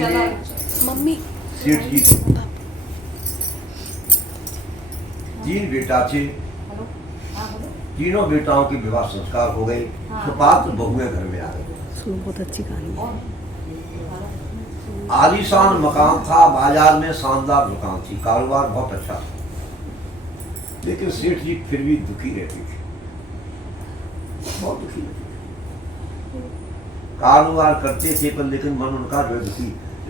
करेंगे मम्मी सेठ जी। तीन बेटा थे, तीनों बेटाओं के विवाह संस्कार हो गए, सुपात्र बहुएं घर में आ गई। बहुत अच्छी कहानी है। आलीशान मकान था, बाजार में शानदार दुकान थी, कारोबार बहुत अच्छा था, लेकिन सेठ जी फिर भी दुखी रहती थी, बहुत दुखी रहती थी। कारोबार करते थे पर लेकिन मन उनका जो दुखी।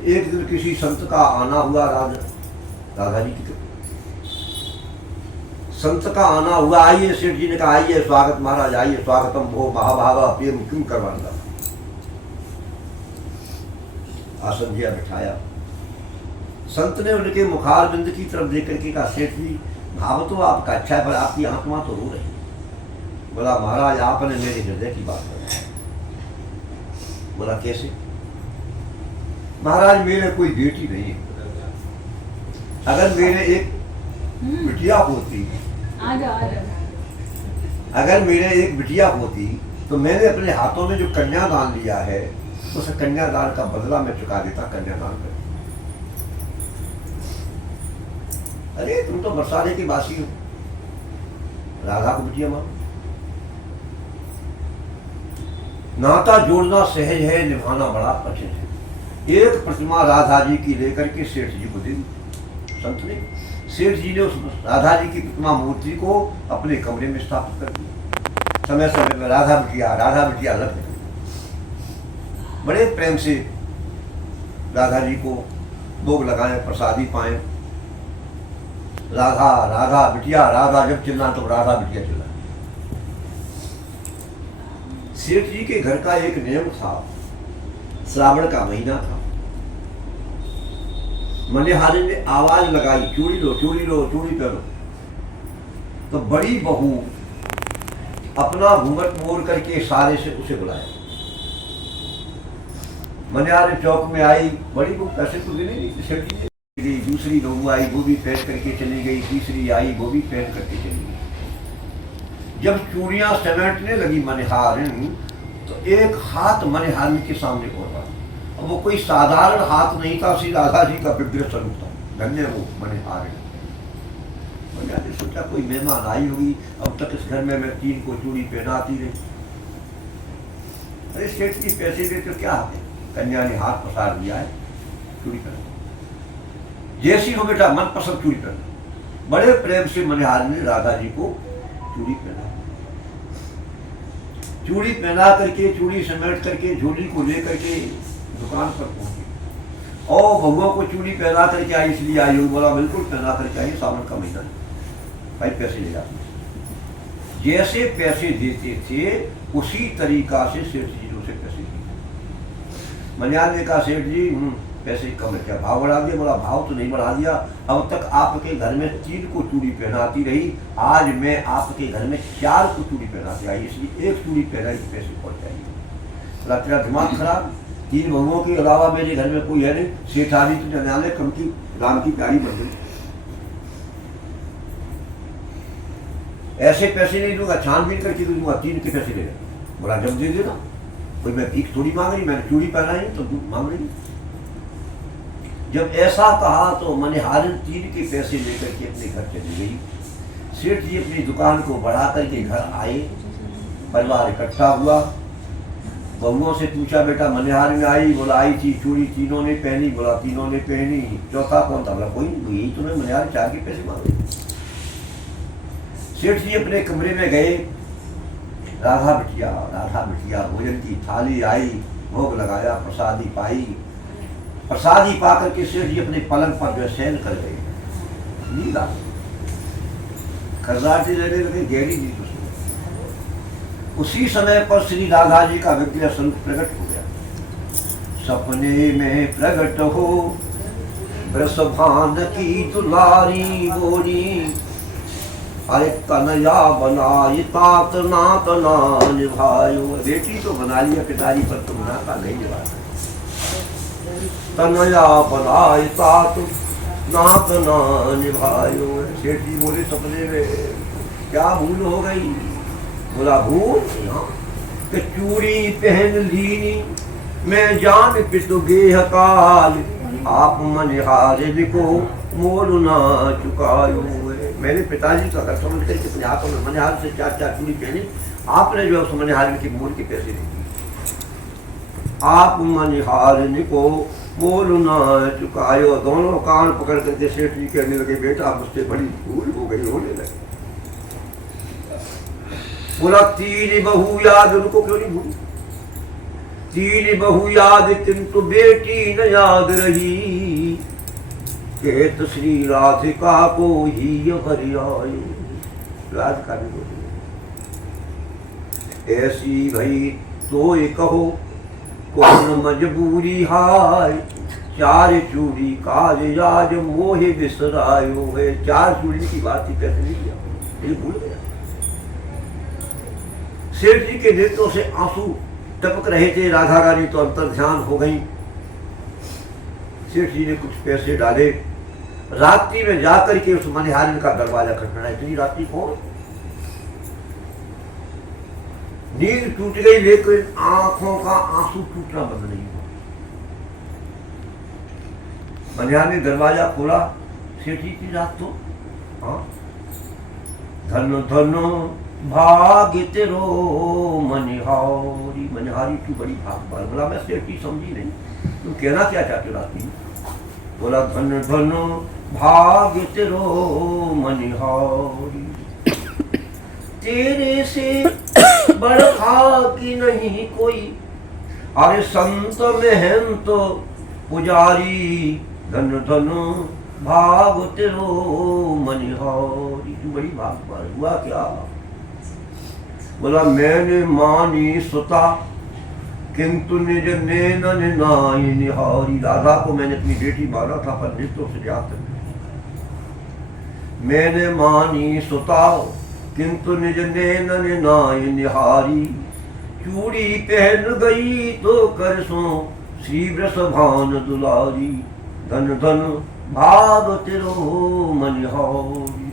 एक दिन किसी संत का आना हुआ, राधा जी की संत का आना हुआ। आइए, सेठ जी ने कहा आइए, स्वागत महाराज, आइए, स्वागतम भो महाभागा प्रियम क्यों करवाना। आसन दिया, बिठाया। संत ने उनके मुखारबिंद की तरफ देख करके कहा, सेठ जी भाव तो आपका अच्छा है पर आपकी आत्मा तो रो रही है। बोला महाराज आपने मेरे हृदय की बात बताई। बोला कैसे? महाराज मेरे कोई बेटी नहीं है, अगर मेरे एक बिटिया होती, अगर मेरे एक बिटिया होती तो मैंने अपने हाथों में जो कन्यादान लिया है उस कन्यादान का बदला मैं चुका देता कन्यादान कर। अरे तुम तो बरसाने की बासी हो, राधा को बिटिया मानो। नाता जोड़ना सहज है, निभाना बड़ा कठिन है। एक प्रतिमा राधा जी की लेकर के सेठ जी को दी संत ने। सेठ जी ने उस राधा जी की प्रतिमा मूर्ति को अपने कमरे में स्थापित कर दिया। समय समय में राधा बिटिया लग गई। बड़े प्रेम से राधा जी को भोग लगाए, प्रसादी पाए। राधा राधा बिटिया, जब चिल्ला तो राधा बिटिया चिल्ला। सेठ जी के घर का एक नियम था, श्रावण का महीना था। मनिहारी ने आवाज लगाई, चूड़ी लो चूड़ी लो, चूड़ी पहनो। तो बड़ी बहू अपना घूंघट मोड़ करके इशारे से उसे बुलाया। मनिहारी चौक में आई, बड़ी बहू पैसे तो देने नहीं, सेठ जी ने। दूसरी बहू आई, वो भी पहन करके चली गई। तीसरी आई, वो भी पहन करके चली गई। जब चूड़ियां समेटने लगी मनिहारिन, तो एक हाथ मनिहारिन के सामने पड़ा। वो कोई साधारण हाथ नहीं था, श्री राधा जी का विग्रह स्वरूप था। धन्य वो मनिहारिन। मैंने सोचा कोई मेहमान आई होगी, अब तक इस घर में मैं तीन को चूड़ी पहनाती रही। अरे सेठ जी पैसे दे तो क्या है, कन्या ने हाथ पसार दिया है, चूड़ी पहना। जैसी हो बेटा, मन पसंद चूड़ी पहना। बड़े प्रेम से मनिहारिन ने राधा जी को चूड़ी पहना। चूड़ी पहना करके, चूड़ी समेट करके, झोली को लेकर के दुकान पर पहुंची। और बहुओं को चूड़ी पहना करके आई, इसलिए आई हूँ। बोला बिल्कुल पहना करके आई, सावन का महीना है भाई, पैसे ले जाते। जैसे पैसे देते थे उसी तरीका से सेठ जी ने उसे पैसे दिए। मनिहार ने कहा सेठ जी पैसे कम है क्या, भाव बढ़ा दिया? बोला भाव तो नहीं बढ़ा दिया, अब तक आपके घर में 3 को चूड़ी पहनाती रही, आज मैं आपके घर में 4 को चूड़ी पहनाती आई, इसलिए 1 चूड़ी पहनाई पैसे पड़ जाएगी। बोला तेरा दिमाग खराब, 3 बहुओं के अलावा मेरे घर में कोई है नहीं, सेठ आदि तो जाने कम की राम की प्यारी बन गई। ऐसे पैसे नहीं दूंगा, छानबीन करके दूंगा, 3 के पैसे ले। बोला जब दे देना, कोई मैं भीख थोड़ी मांग रही, मैंने चूड़ी पहनाई तो मांग रही। जब ऐसा कहा तो मनिहारिन 3 के पैसे लेकर के अपने घर चली गई। सेठ जी अपनी दुकान को बढ़ा करके घर आए, परिवार इकट्ठा हुआ। बहुओं से पूछा बेटा मनिहारिन आई? बोला आई थी, चूड़ी तीनों ने पहनी। बोला तीनों ने पहनी, चौथा कौन था? बोला कोई नहीं, यही तो मनिहारिन 4 के पैसे मांग रही। सेठ जी अपने कमरे में गए, राधा बिटिया भोजन की थाली आई, भोग लगाया, प्रसादी पाई। प्रसादी पा करके सेठ जी अपने पलंग पर जो शयन कर गए, नींद आ गई, खर्राटे लेने लगे, गहरी नींद उसमें। उसी समय पर श्री राधा जी का विग्रह स्वरूप प्रकट हो गया। सपने में प्रकट हो वृषभान की दुलारी बोली, अरे कन्हैया बनाई तात नात ना निभायो। बेटी तो बना लिया पिताजी पर, तुम नाता नहीं निभाया। कन्हैया बनाई तात नात ना निभायो। सेठ जी बोले सपने में क्या भूल हो गई? बोला भूल कि चूड़ी पहन ली, मैं जान पितु गेह काल आप मनिहारे को मोल ना चुकायो। मैंने पिताजी का समझ करके अपने हाथों में मनिहार से 4-4 चूड़ी पहनी, आपने जो उस मनिहार के मोल के पैसे नहीं दिए। आप मनिहार को मोल ना चुकायो। दोनों कान पकड़ करके सेठ जी कहने लगे, बेटा मुझसे बड़ी भूल हो गई, होने लगे। बोला 3 बहू याद, उनको क्यों नहीं भूली? 3 बहू याद किंतु बेटी न याद रही, कहत श्री राधिका को ही हरियायो। राधिका भी बोली ऐसी भई तो ये कहो कौन मजबूरी हाय, 4 चूड़ी काज याज मोहे बिसरायो है। 4 चूड़ी की बात ही कैसे नहीं किया, ये भूल गया। सेठ जी के नेत्रों से आंसू टपक रहे थे, राधा रानी तो अंतर ध्यान हो गई। सेठ जी ने कुछ पैसे डाले, रात्रि में जाकर के उस मनिहारिन का दरवाजा खटखटाया। इतनी रात्रि कौन? नींद टूट गई, लेकिन आंखों का आंसू टूटना बंद नहीं हुआ। मनिहार ने दरवाजा खोला, सेठ जी की रात तो धन धन भाग तेरो मनिहारी। मनिहारी तू बड़ी भाग। बोला मैं सेठ जी समझी नहीं, तुम कहना क्या चाहते हो रात्रि में? बोला धन धन भाग तेरो मनिहारी, तेरे से बड़ा की नहीं कोई, अरे संत महंत पुजारी, धन धन भाग तेरो मनिहारी। तू बड़ी भाग। हुआ क्या? बोला मैंने मानी सुता किंतु निज नैनन नाई निहारी। राधा को मैंने अपनी बेटी माना था, पर नेत्रों से याद नहीं। मैंने मानी सुता किंतु निज नैनन नाई निहारी, चूड़ी पहन गई तो कर सो श्री वृषभान दुलारी, धन धन भाग तेरो मनिहारी।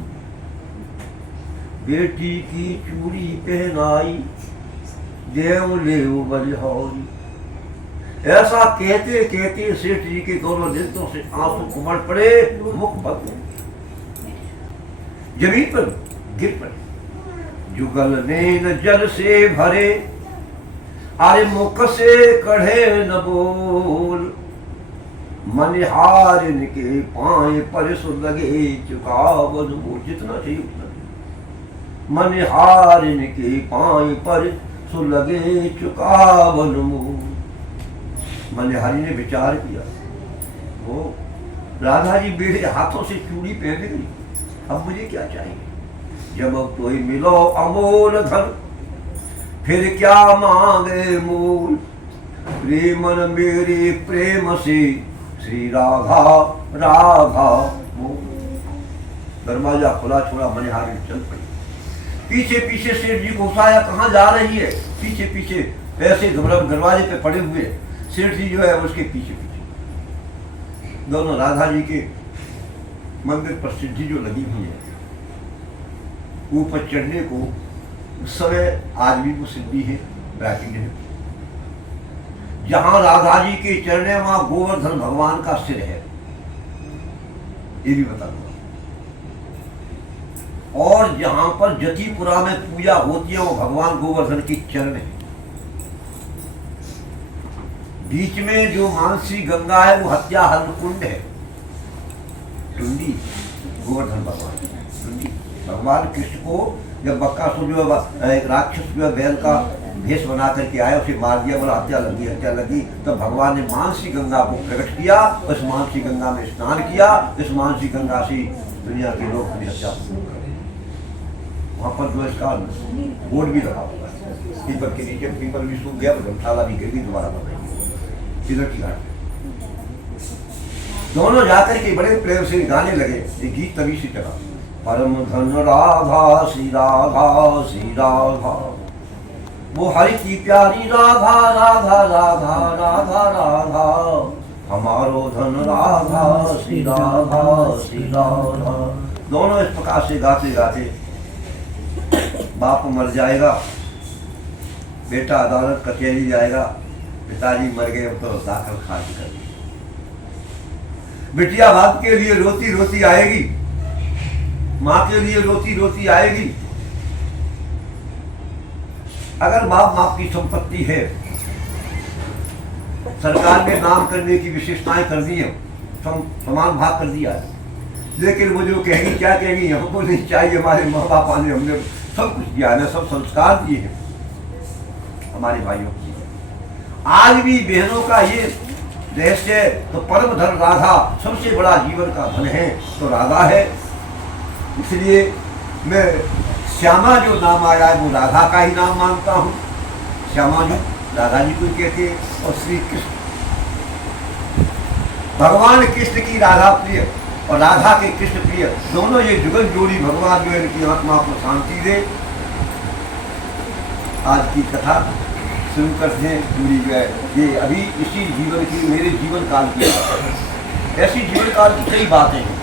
बेटी की चूड़ी पहनाई देव लेव बलिहारी। ऐसा कहते कहते सेठ जी के दोनों नेत्रों से आंसू उमड़ पड़े, मुख बंद, जमीन पर गिर पड़े। जुगल नैन जल से भरे, अरे मुख से कढ़े न बोल, मनिहारिन के पाए पर सु लगे चुकावन मोल। जितना चाहिए उतना, मनिहारिन के पाए पर सु लगे चुकावन मोल। मनिहारी ने विचार किया, वो राधा जी मेरे हाथों से चूड़ी पहन गई, अब मुझे क्या चाहिए? जब तो मिलो अमोल धन, फिर क्या मांगे मूल, प्रेमन मेरे प्रेम से श्री राधा राधा मोल। दरवाजा खुला छोड़ा, मनिहारी चल पड़ी। पीछे पीछे सेठ जी को उठाया, कहाँ जा रही है? पीछे पीछे ऐसे दरवाजे पे पड़े हुए सेठ जी जो है उसके पीछे पीछे। दोनों राधा जी के मंदिर पर सिद्धि जो लगी हुई है, ऊपर चढ़ने को उस समय आज भी वो सिद्धि है, प्राचीन है। जहां राधा जी के चरणे वहां गोवर्धन भगवान का सिर है, ये भी बता दूंगा। और जहां पर जतिपुरा में पूजा होती है वो भगवान गोवर्धन की चरण है। बीच में जो मानसी गंगा है वो हत्या हरण कुंड है, टुंडी गोवर्धन भगवान टुंडी। भगवान कृष्ण को जब बक्कासुर जो एक राक्षस जो बैल का भेष बना करके आया, उसे मार दिया, बोला हत्या लगी। तब भगवान ने मानसी गंगा को प्रकट किया, उस मानसी गंगा में स्नान किया, इस मानसी गंगा से दुनिया के लोग अपनी हत्या वहाँ पर जो इसका बोर्ड भी लगा हुआ है, पीपल के नीचे। पीपल भी सूख गया, धर्मशाला भी गिर गई, दोबारा बन रही इधर की घाट। दोनों जाकर के बड़े प्रेम से गाने लगे। ये गीत तभी से चला, परम धन राधा श्री राधा श्री राधा, वो हरि की प्यारी राधा राधा राधा राधा राधा, हमारो धन राधा श्री राधा श्री राधा। दोनों इस प्रकार से गाते गाते, बाप मर जाएगा, बेटा अदालत कचहरी जाएगा, पिताजी मर गए, अब तो दाखिल खारिज कर दिए। बिटिया बाप के लिए रोती रोती आएगी, माँ के लिए रोती रोती आएगी। अगर बाप माप की संपत्ति है, सरकार ने नाम करने की विशेषताएं कर दी है, समान भाग कर दिया है, लेकिन वो जो कहेगी क्या कहेगी, हमको नहीं चाहिए, हमारे माँ बाप ने हमने सब कुछ दिया है, सब संस्कार दिए हैं हमारे भाइयों की। आज भी बहनों का ये रहस्य, तो परम धन राधा, सबसे बड़ा जीवन का धन है तो राधा है। इसलिए मैं श्यामा जो नाम आया है वो राधा का ही नाम मानता हूँ। श्यामा जी राधा जी को कहते हैं, और श्री कृष्ण भगवान कृष्ण की राधा प्रिय और राधा के कृष्ण प्रिय, दोनों ये जुगल जोड़ी भगवान जो है इनकी आत्मा को शांति दे। आज की कथा शुरू करते हैं। पूरी जो है ये अभी इसी जीवन की, मेरे जीवन काल की, ऐसी जीवन काल की कई बातें हैं